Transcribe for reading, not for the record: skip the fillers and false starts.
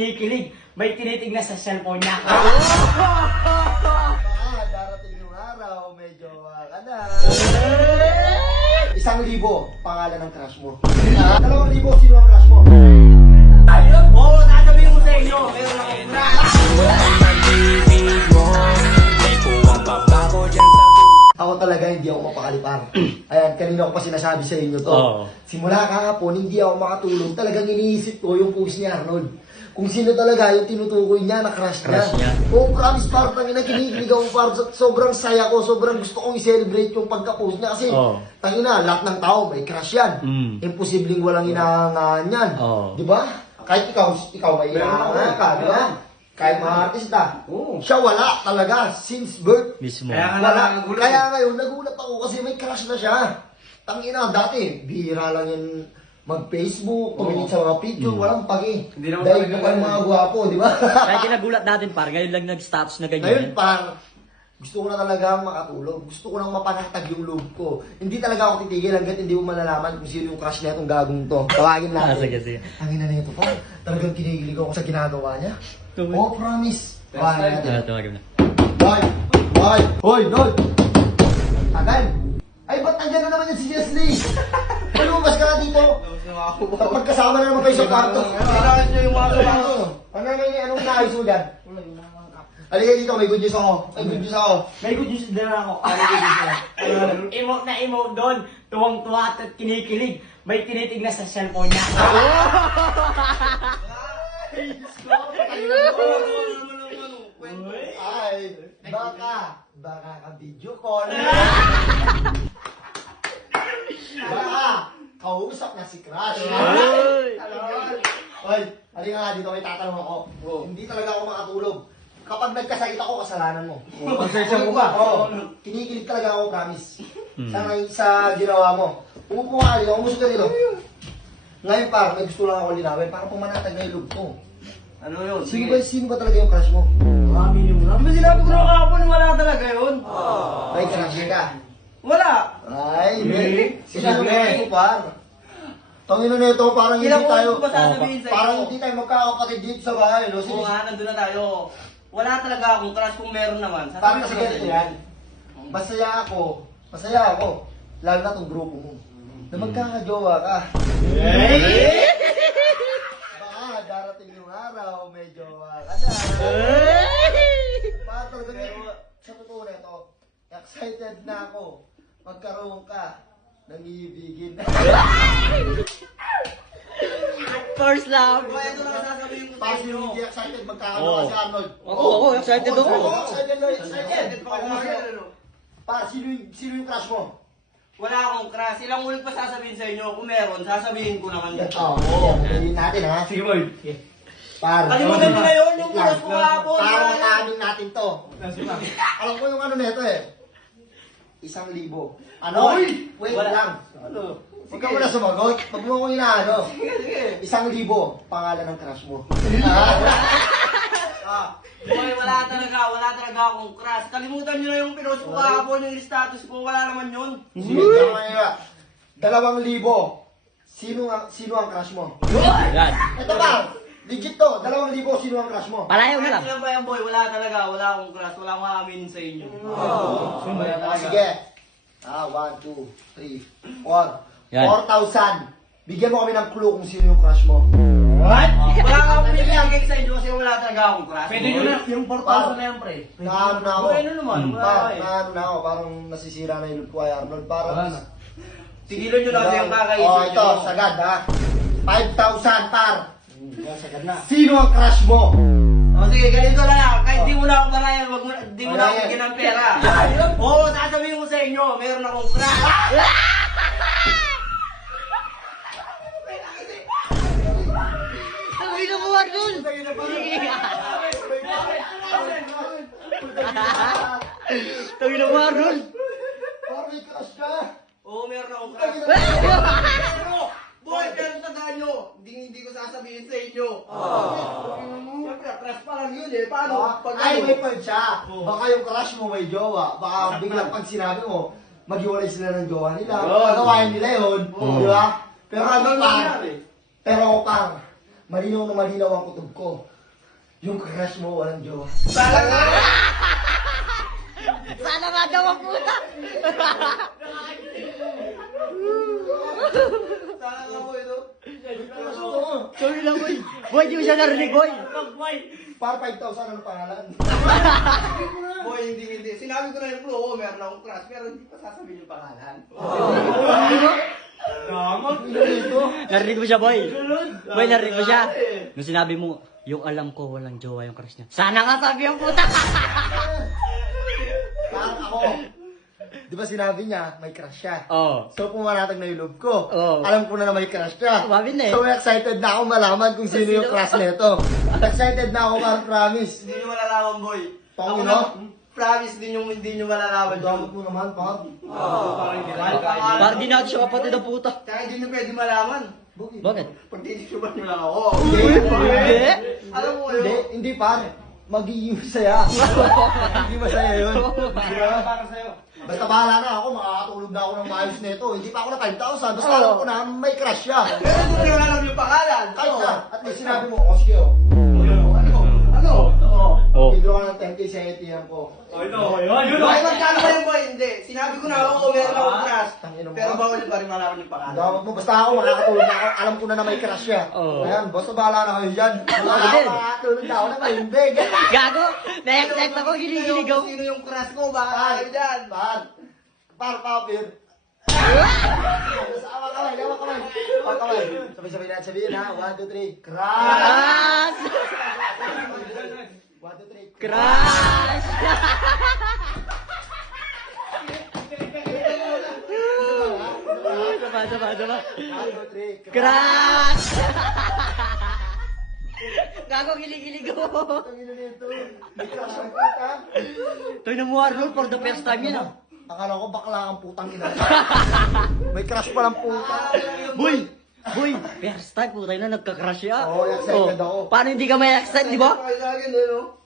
Kinikilig, may tinitignan sa cellphone niya. Darating yung araw, medyo ka na. 1,000, pangalan ng crush mo. 2,000, sino ang crush mo? Ayun, oo, sasabihin ko sa inyo, meron akong crush. Ako talaga hindi ako mapakalipar. Ayan, kanina ko pa sinasabi sa inyo to. Oo. Simula kahapon, hindi ako makatulog. Talagang iniisip ko yung post ni Arnold. Kung sino talaga yung tinutukoy niya na crush niya. Oo, promise, parang tangina, kinikilig ako. Parang sobrang saya ko, sobrang gusto kong i-celebrate yung pagka-post niya. Kasi, tangina, lahat ng tao may crush yan. Imposibleng walang inahangaan yan. Di ba? Kahit ikaw may inahangaan ka, di ba? Kahit mga artista. Siya wala talaga, since birth. Mismo. Wala. Kaya ngayon, nagulat ako kasi may crush na siya. Tangina, dati, bihira lang yan mag-Facebook, tumingin sa mga picture, walang pagi. Dahil na mga gwapo, di ba? Kaya kinagulat natin par, ngayon lang nag-status na ganyan. Ngayon par, gusto ko na talaga makatulog. Gusto ko nang mapanatag yung loob ko. Hindi talaga ako titigil hanggat hindi mo malalaman kung sino yung crush na itong gagong to. Tawagin natin. Sige. Ang ina na ito pa, talagang kinikilig ako sa ginagawa niya. Oh, promise. Tawagin natin. Tawagin na. Hoy, Nod! Tagal! Ay, ba't nandiyan na naman yan si Leslie? Lumabas ka na dito. Magkasama na naman kayo sa kwarto. Kailangan nyo yung mga sapato. Anong naayos mo dyan? Halika dito, may good news ako. May good news din ako. Emote na emote doon. Tuwang-tuwa at kinikilig. May tinitignan sa cellphone niya. Ay, baka ka-video call. Baka, kausap na si Crush. Hoy, halika nga dito, may tatanong ako. Hindi talaga ako makatulog. Kapag nagkasakit ako, kasalanan mo. Pasensya mo ba? Oo. Kinikilig talaga ako, promise. Sa ginawa mo. Umupo ka dito, umusok ka dito. Ngayon pa, may gusto lang ako linawin para pumanatag na yung loob ko. Ano yun? Sino ba talaga yung crush mo? Marami yung Ano ba sinabi ko na kahapon? Wala talaga yun. May crush ka. Wala. Ay, Really? Sinabi mo par. Tangina na ito, parang hindi Ilang tayo, oras ba sasabihin sa'yo? parang hindi tayo magkakapatid dito sa bahay, no? Oo nga, nandun na tayo. Wala talaga akong crush kung meron naman. Parang kasi ganito yan. Masaya ako. Lalo na tong grupo mo. Na magkakajowa ka. Baka darating yung araw, may jowa ka na. Parang talaga, sa totoo na ito, excited na ako. Magkaroon ka ng iibigin. First love. Kaya ito lang sasabihin ko sa Parang inyo. hindi excited magkakaroon si Arnold. Ako, excited ako. Excited pa ako. Pa, sino yung crush mo? Wala akong crush. Ilang ulit pa sasabihin sa inyo. Kung meron, sasabihin ko naman yun. Oo, sabihin natin ha. Sige boy. Kalimutan nyo na yun, yung crush ko kahapon. Para mataamin natin to. Alam ko yung ano nito eh. 1,000. Ano? Wait Wala. lang. Ano? Huwag ka muna sumagot. Huwag mo akong inaano. 1,000, pangalan ng crush mo. Boy, wala talaga akong crush. Kalimutan nyo na yung pinost ko kahapon, yung status ko. Wala naman yun. Sige, kaya 2,000. Sino ang crush mo? Yan. Ito ba? Legit to. 2,000, sino ang crush mo? Palayaw na lang. Ano ba yan, boy? Wala talaga. Wala akong crush. Wala akong aamin sa inyo. Sige. 1, 2, 3, 4. Yan. 4,000. Bigyan mo kami ng clue kung sino yung crush mo. What? Wala akong pinipigay sa inyo kasi wala talaga akong crush. Pwede nyo na, yung 4,000 na yan pre. Naano na ako. Boy, ano naman? Wala eh. Naano na ako. Parang nasisira na yung look ko kay Arnold. Parang... Tigilan nyo na kasi ang kakaisip Oh, nyo. ito. Sagad ha. 5,000 par. Sagad na. Sino ang crush mo? O sige, ganito lang. Kahit di mo na akong balayan, di mo na akong bigyan ng pera. Oo, sasabihin ko sa inyo, meron akong crush. Ay, naku, Arnold! Tawin na mo, Arnold! Parang may crush ka. Oo, meron akong crush. Pero, boy, pero tandaan nyo, hindi ko sasabihin sa inyo. Siyempre, crush pa lang yun eh. Paano? Ay, may pag siya. Baka yung crush mo may jowa. Baka biglang pag sinabi mo, maghiwalay sila ng jowa nila. Pagawain nila yun. Di ba? Pero ano pa? Pero ako pang, malinaw na malinaw ang kutob ko. Yung crush mo walang jowa. Sana nga! Sana nga daw ang puta. Sana nga boy, no? Sorry lang, boy. Boy, di mo siya narinig, boy. Boy! Para 5,000 ano pangalan? Boy, hindi. Sinabi ko na yung flow, meron akong crush, pero hindi pa sasabihin yung pangalan. Damag! Narinig mo siya, boy. Boy, narinig mo siya. Nung sinabi mo, yung alam ko walang jowa yung crush niya. Sana nga sabi ang puta. Parang ako. Di ba sinabi niya, may crush siya? Oh. So pumanatag na yung loob ko. Oo. Alam ko na may crush siya. Umamin na eh. So excited na ako malaman kung sino yung crush nito. Excited na ako, parang promise. Hindi nyo malalaman, boy. Tangin Ako na. na, promise din yung hindi nyo malalaman. Damot mo naman, Pab. Parang di natin siya kapatid ang puta. Kaya hindi nyo pwede malaman. Bakit? Pag titisyoban nyo lang ako. Hindi. Alam mo Hindi, yun? hindi par. Magiging masaya. Magiging masaya yun. Di ba? Para sa'yo. Basta bahala na ako, makakatulog na ako ng maayos nito. Hindi pa ako na 5,000. Basta alam ko na may crush siya. Pero kung nyo alam yung pangalan. Kahit na, at least sinabi mo, o sige o. Ano? Oh. Bibiro ka ng 10K sa ATM ko. Yun! Boy, magkano ba yun, boy? Hindi. Sinabi ko na ako, meron akong crush. Tangina mo. Pero bawal pa rin malaman yung pangalan. Damot mo, basta ako makakatulog na ako. Alam ko na may crush siya. Oo. Ayan, basta bahala na kayo dyan. Makakatulog na ako na mahimbig. Gago. Na-excite ako, ginigilig ako. Sino yung crush ko? Baka kayo dyan. Par, papir. Basta awak kamay, awak kamay. Awak kamay. Sabay-sabay natin sabihin ha. 1, 2, 3. Crush! Crush! 1, 2, 3. Crush! Saba. 1, 2, 3. Crush! Gago, gilig-gilig ako. Tangina nito. May crush ang puta. Toy na mo, Arnold, for the first time yun ah. Akala ko bakla ang putang ina. May crush pa lang puta. Boy! Boy! First time, putay na nagka-crush siya. Oo, excited ako. Paano hindi ka may excited, di ba? Kayo sa akin, eh, no?